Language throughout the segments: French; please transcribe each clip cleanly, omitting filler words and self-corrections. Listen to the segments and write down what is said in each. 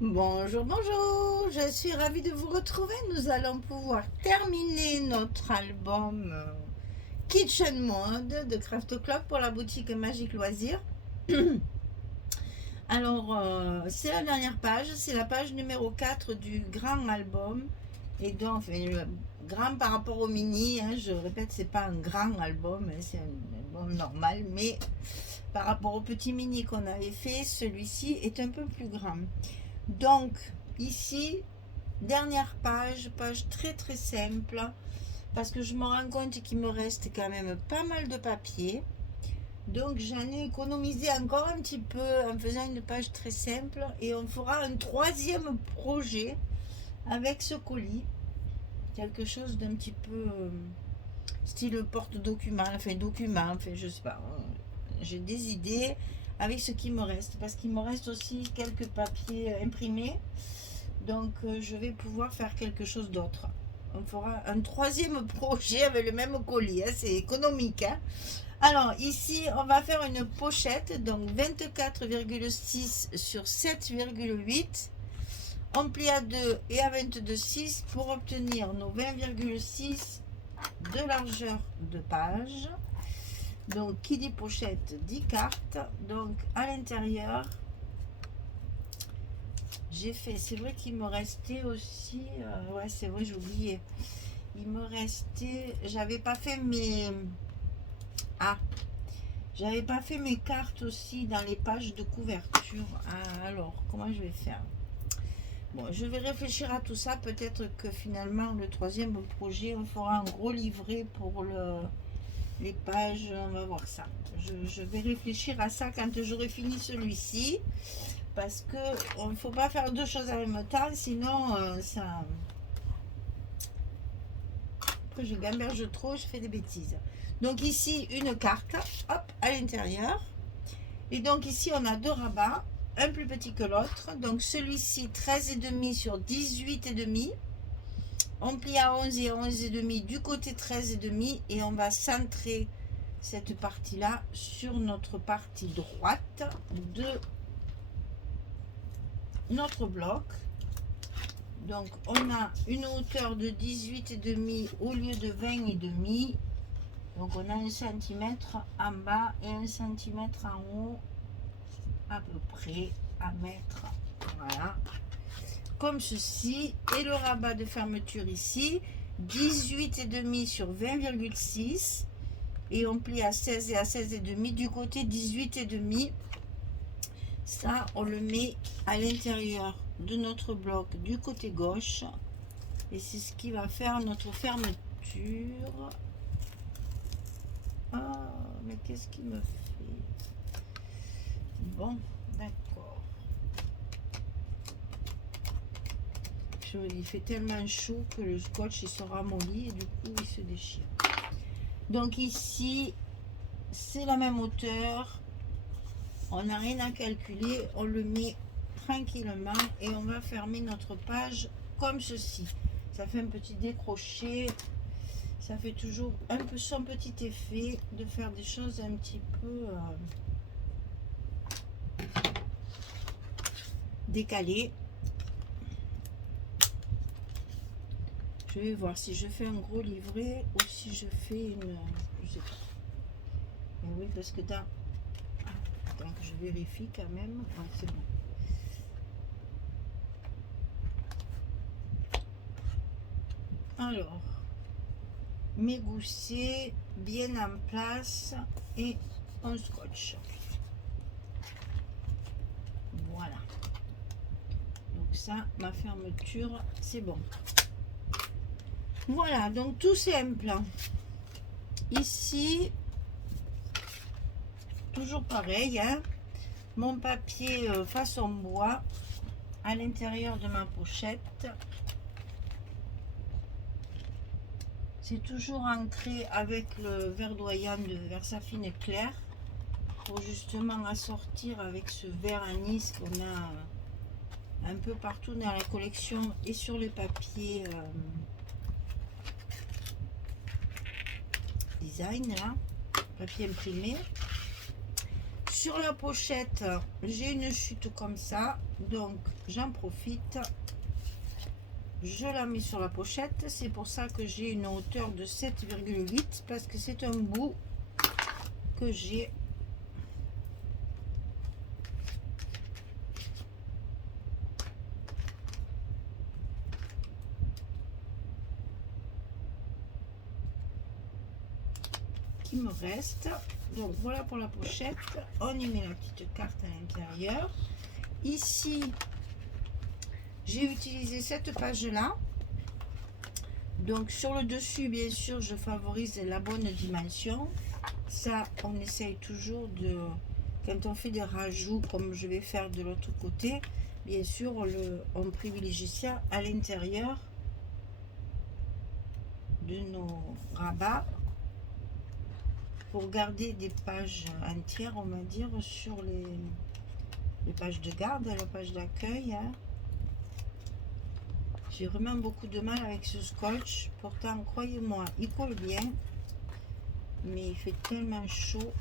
Bonjour, bonjour, je suis ravie de vous retrouver. Nous allons pouvoir terminer notre album Kitchen Mode de Craft Club pour la boutique Magique Loisirs. Alors, c'est la dernière page, c'est la page numéro 4 du grand album. Et donc, enfin, grand par rapport au mini, hein, je répète, c'est pas un grand album, hein, c'est un album normal, mais par rapport au petit mini qu'on avait fait, celui-ci est un peu plus grand. Donc, ici, dernière page, page très très simple, parce que je me rends compte qu'il me reste quand même pas mal de papier. Donc, j'en ai économisé encore un petit peu en faisant une page très simple. Et on fera un troisième projet avec ce colis. Quelque chose d'un petit peu style porte-document, enfin je sais pas. J'ai des idées avec ce qui me reste, parce qu'il me reste aussi quelques papiers imprimés. Donc je vais pouvoir faire quelque chose d'autre. On fera un troisième projet avec le même colis, hein, c'est économique. Hein. Alors ici, on va faire une pochette, donc 24,6 sur 7,8. On plie à 2 et à 22,6 pour obtenir nos 20,6 de largeur de page. Donc qui dit pochette dit carte. Donc à l'intérieur, j'ai fait, c'est vrai qu'il me restait aussi, ouais c'est vrai, j'ai oublié, il me restait, j'avais pas fait mes, j'avais pas fait mes cartes aussi dans les pages de couverture. Alors comment je vais faire? Bon, je vais réfléchir à tout ça, peut-être que finalement le troisième projet, on fera un gros livret pour les pages, on va voir ça. Je vais réfléchir à ça quand j'aurai fini celui-ci. Parce que il ne faut pas faire deux choses en même temps, sinon ça. Après, je gamberge trop, je fais des bêtises. Donc ici, une carte, hop, à l'intérieur. Et donc ici, on a deux rabats, un plus petit que l'autre. Donc celui-ci, 13,5 sur 18,5. On plie à 11 et 11,5 du côté 13,5. Et on va centrer cette partie-là sur notre partie droite de notre bloc. Donc on a une hauteur de 18,5 au lieu de 20,5. Donc on a 1 cm en bas et 1 cm en haut à peu près à mettre. Voilà. Comme ceci. Et le rabat de fermeture ici, 18,5 sur 20,6. Et on plie à 16 et à 16,5 du côté 18,5. Ça, on le met à l'intérieur de notre bloc du côté gauche. Et c'est ce qui va faire notre fermeture. Ah, mais qu'est-ce qu'il me fait? Bon, d'accord. Il fait tellement chaud que le scotch il se ramollit et du coup il se déchire. Donc ici, c'est la même hauteur. On n'a rien à calculer, on le met tranquillement et on va fermer notre page comme ceci. Ça fait un petit décroché, ça fait toujours un peu son petit effet de faire des choses un petit peu décalées. Je vais voir si je fais un gros livret ou si je fais une... Je sais pas. Mais oui, parce que dans... Donc je vérifie quand même. Ouais, c'est bon. Alors, mes goussets bien en place et on scotch. Voilà. Donc ça, ma fermeture, c'est bon. Voilà, donc tout simple. Ici, toujours pareil, hein, mon papier façon bois à l'intérieur de ma pochette. C'est toujours ancré avec le verdoyant de Versafine Clair pour justement assortir avec ce vert anis qu'on a un peu partout dans la collection et sur les papiers design là, papier imprimé. sur la pochette, j'ai une chute comme ça, donc j'en profite. Je la mets sur la pochette, c'est pour ça que j'ai une hauteur de 7,8 parce que c'est un bout que j'ai. Qui me reste. Donc voilà pour la pochette. On y met la petite carte à l'intérieur. Ici, j'ai utilisé cette page-là. Donc sur le dessus, bien sûr, je favorise la bonne dimension. Ça, on essaye toujours de, quand on fait des rajouts, comme je vais faire de l'autre côté, bien sûr, on privilégie ça à l'intérieur de nos rabats pour garder des pages entières, on va dire, sur les pages de garde, les pages d'accueil. Hein. J'ai vraiment beaucoup de mal avec ce scotch. Pourtant, croyez-moi, il colle bien. Mais il fait tellement chaud.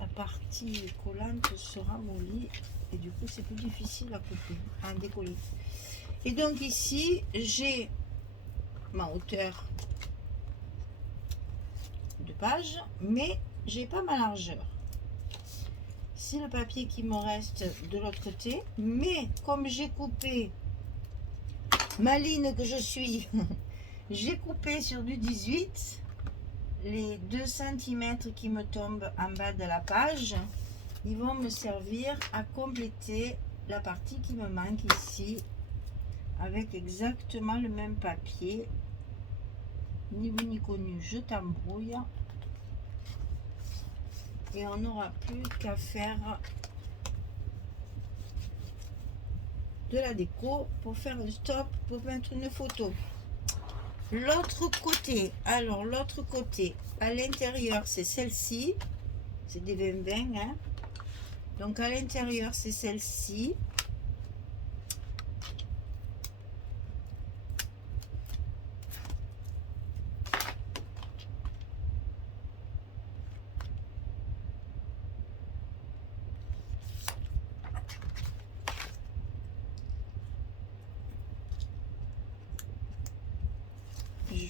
La partie collante se ramollit. Et du coup, c'est plus difficile à couper, à décoller. Et donc ici, j'ai ma hauteur de page. Mais j'ai pas ma largeur. C'est le papier qui me reste de l'autre côté, mais comme j'ai coupé maline que je suis, j'ai coupé sur du 18 les 2 cm qui me tombent en bas de la page, ils vont me servir à compléter la partie qui me manque ici avec exactement le même papier. Ni vu ni connu, je t'embrouille. Et on n'aura plus qu'à faire de la déco pour faire un stop, pour mettre une photo. L'autre côté, alors l'autre côté, à l'intérieur, c'est celle-ci. C'est des 20-20, hein. Donc à l'intérieur, c'est celle-ci.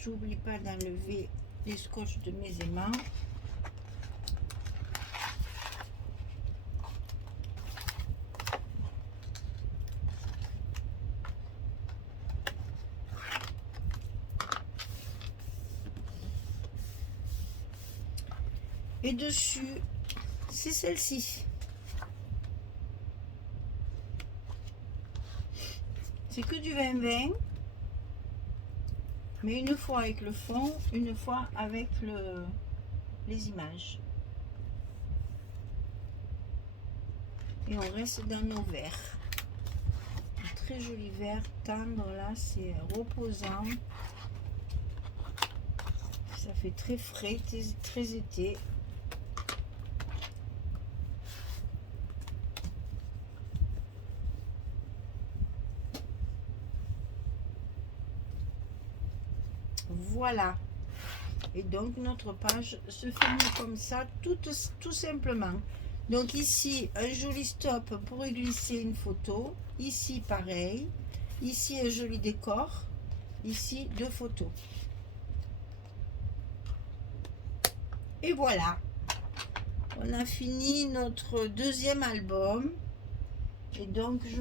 J'oublie pas d'enlever les scotch de mes aimants. Et dessus, c'est celle-ci. C'est que du 20-20. Mais une fois avec le fond, une fois avec les images. Et on reste dans nos verts. Un très joli vert tendre là, c'est reposant. Ça fait très frais, très été. Voilà. Et donc notre page se finit comme ça, tout simplement. Donc ici, un joli stop pour y glisser une photo. Ici, pareil. Ici, un joli décor. Ici, 2 photos. Et voilà. On a fini notre deuxième album. Et donc, je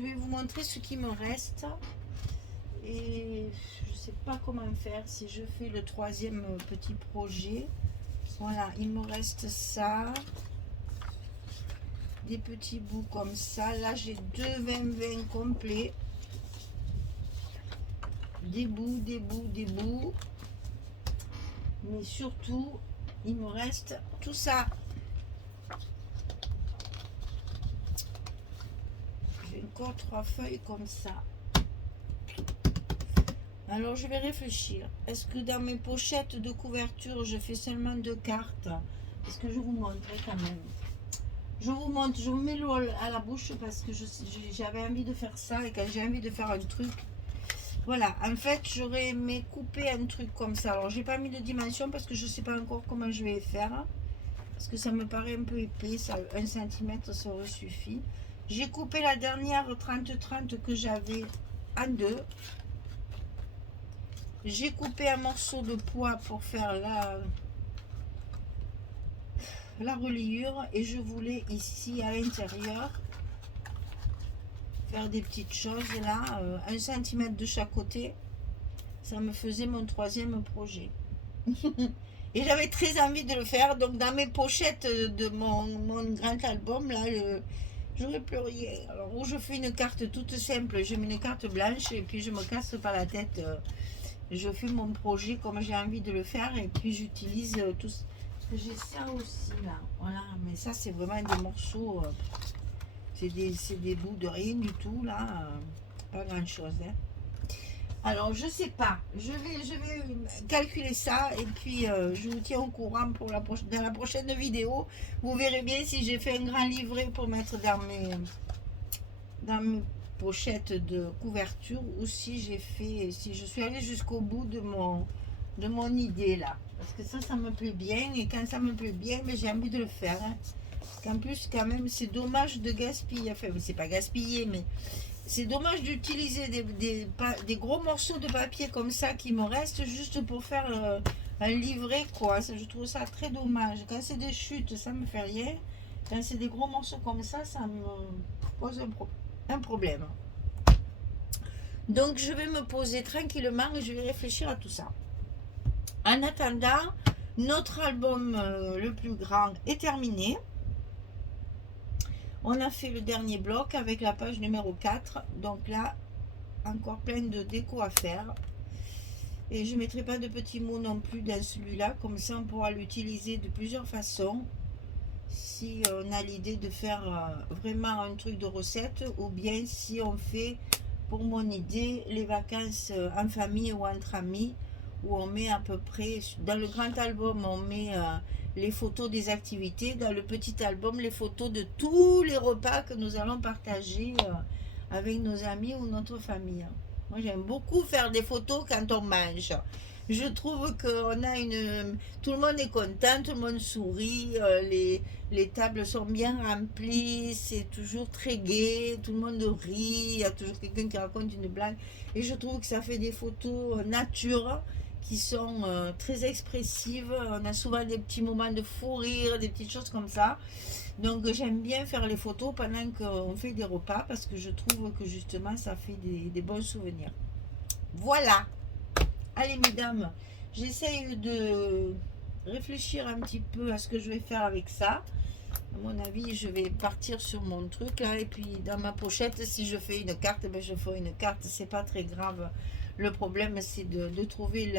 vais vous montrer ce qui me reste. Et je sais pas comment faire si je fais le troisième petit projet. Voilà, il me reste ça, des petits bouts comme ça. Là j'ai 2 20-20 complets, des bouts, mais surtout il me reste tout ça. J'ai encore 3 feuilles comme ça. Alors je vais réfléchir. Est-ce que dans mes pochettes de couverture, je fais seulement 2 cartes? Est-ce que je vous montrerai quand même? Je vous montre, je me mets l'eau à la bouche parce que j'avais envie de faire ça. Et quand j'ai envie de faire un truc, Voilà, en fait, j'aurais aimé couper un truc comme ça. Alors, j'ai pas mis de dimension parce que je sais pas encore comment je vais faire. Parce que ça me paraît un peu épais, ça, 1 cm ça aurait suffi. J'ai coupé la dernière 30-30 que j'avais en deux. J'ai coupé un morceau de poids pour faire la reliure et je voulais ici à l'intérieur faire des petites choses là, 1 cm de chaque côté. Ça me faisait mon troisième projet. Et j'avais très envie de le faire. Donc dans mes pochettes de mon grand album, là, j'aurais plus rien. Alors où je fais une carte toute simple, je mets une carte blanche et puis je me casse pas la tête. Je fais mon projet comme j'ai envie de le faire et puis j'utilise tout ce que j'ai ça aussi là. Voilà, mais ça c'est vraiment des morceaux, c'est des bouts de rien du tout là, pas grand chose. Hein. Alors, je sais pas. Je vais calculer ça et puis je vous tiens au courant pour dans la prochaine vidéo. Vous verrez bien si j'ai fait un grand livret pour mettre dans mes pochettes de couverture ou si je suis allée jusqu'au bout de mon idée là. Parce que ça me plaît bien et quand ça me plaît bien, mais j'ai envie de le faire. Hein. Parce qu'en plus, quand même, c'est dommage de gaspiller. Enfin, c'est pas gaspiller, mais c'est dommage d'utiliser des gros morceaux de papier comme ça qui me restent juste pour faire un livret, quoi. Je trouve ça très dommage. Quand c'est des chutes, ça me fait rien. Quand c'est des gros morceaux comme ça me pose un problème. Donc, je vais me poser tranquillement et je vais réfléchir à tout ça. En attendant, notre album le plus grand est terminé. On a fait le dernier bloc avec la page numéro 4. Donc là, encore plein de déco à faire. Et je ne mettrai pas de petits mots non plus dans celui-là. Comme ça, on pourra l'utiliser de plusieurs façons. Si on a l'idée de faire vraiment un truc de recette. Ou bien si on fait, pour mon idée, les vacances en famille ou entre amis. Où on met à peu près, dans le grand album, on met les photos des activités. Dans le petit album, les photos de tous les repas que nous allons partager avec nos amis ou notre famille. Moi, j'aime beaucoup faire des photos quand on mange. Je trouve qu'on a tout le monde est content, tout le monde sourit, les tables sont bien remplies, c'est toujours très gai, tout le monde rit, il y a toujours quelqu'un qui raconte une blague. Et je trouve que ça fait des photos nature qui sont très expressives. On a souvent des petits moments de fou rire, des petites choses comme ça. Donc j'aime bien faire les photos pendant qu'on fait des repas parce que je trouve que justement ça fait des bons souvenirs. Voilà. Allez mesdames, j'essaye de réfléchir un petit peu à ce que je vais faire avec ça. À mon avis, je vais partir sur mon truc là et puis dans ma pochette, si je fais une carte, ben je ferai une carte, c'est pas très grave. Le problème, c'est de trouver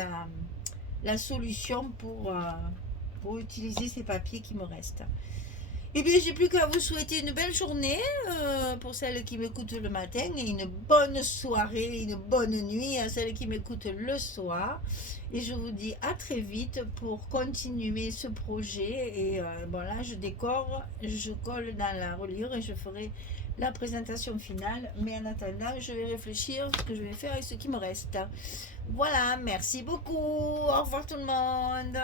la solution pour utiliser ces papiers qui me restent. Eh bien, j'ai plus qu'à vous souhaiter une belle journée pour celles qui m'écoutent le matin et une bonne soirée, une bonne nuit à celles qui m'écoutent le soir. Et je vous dis à très vite pour continuer ce projet. Et bon là, je décore, je colle dans la reliure et je ferai la présentation finale. Mais en attendant, je vais réfléchir ce que je vais faire avec ce qui me reste. Voilà, merci beaucoup. Au revoir tout le monde.